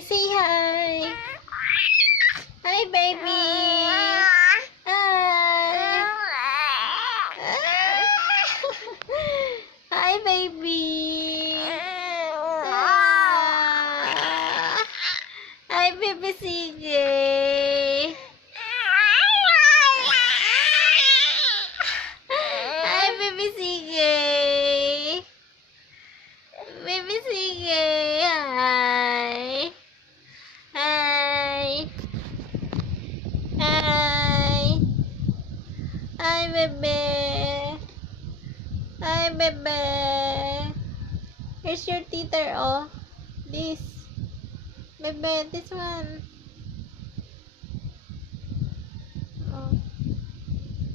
Hi, say hi. Hi, baby. Hi. Hi, baby. Hi, baby sige. Hi, baby sige. Baby sige. Bebe. Hi, bebe. Here's your teeter, oh. This. Bebe, this one. Oh.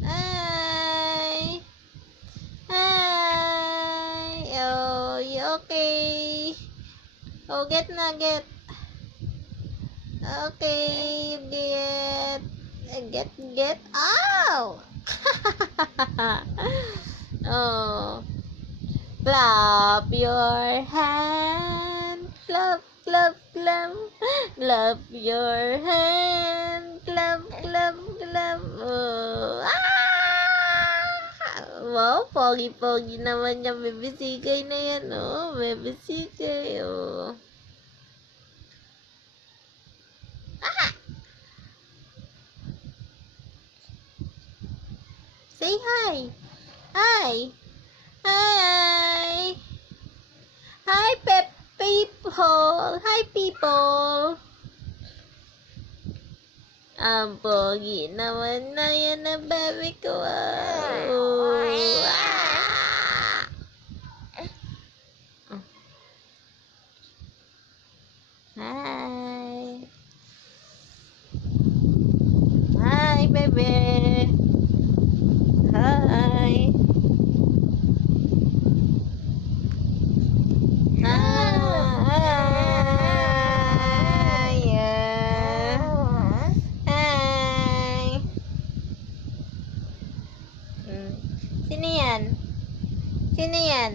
Hi. Hi. Oh, you okay? Oh, get nugget. Okay, you get. Get, get. Ow! oh. Clap your hand. Clap, clap, clap. Clap your hand. Clap, clap, clap. Oh. Ah! Wow, pogi-pogi naman yung baby sigay na yan, oh. Baby sigay, oh. Say hi. Hi. Hi. Hi, pep people. Hi, people. Ang pogi naman na yan na baby ko. Oh. Sino yan? Sino yan?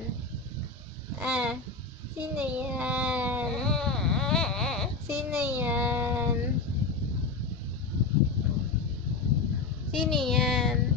Ah, sino yan? Sino yan? Sino yan?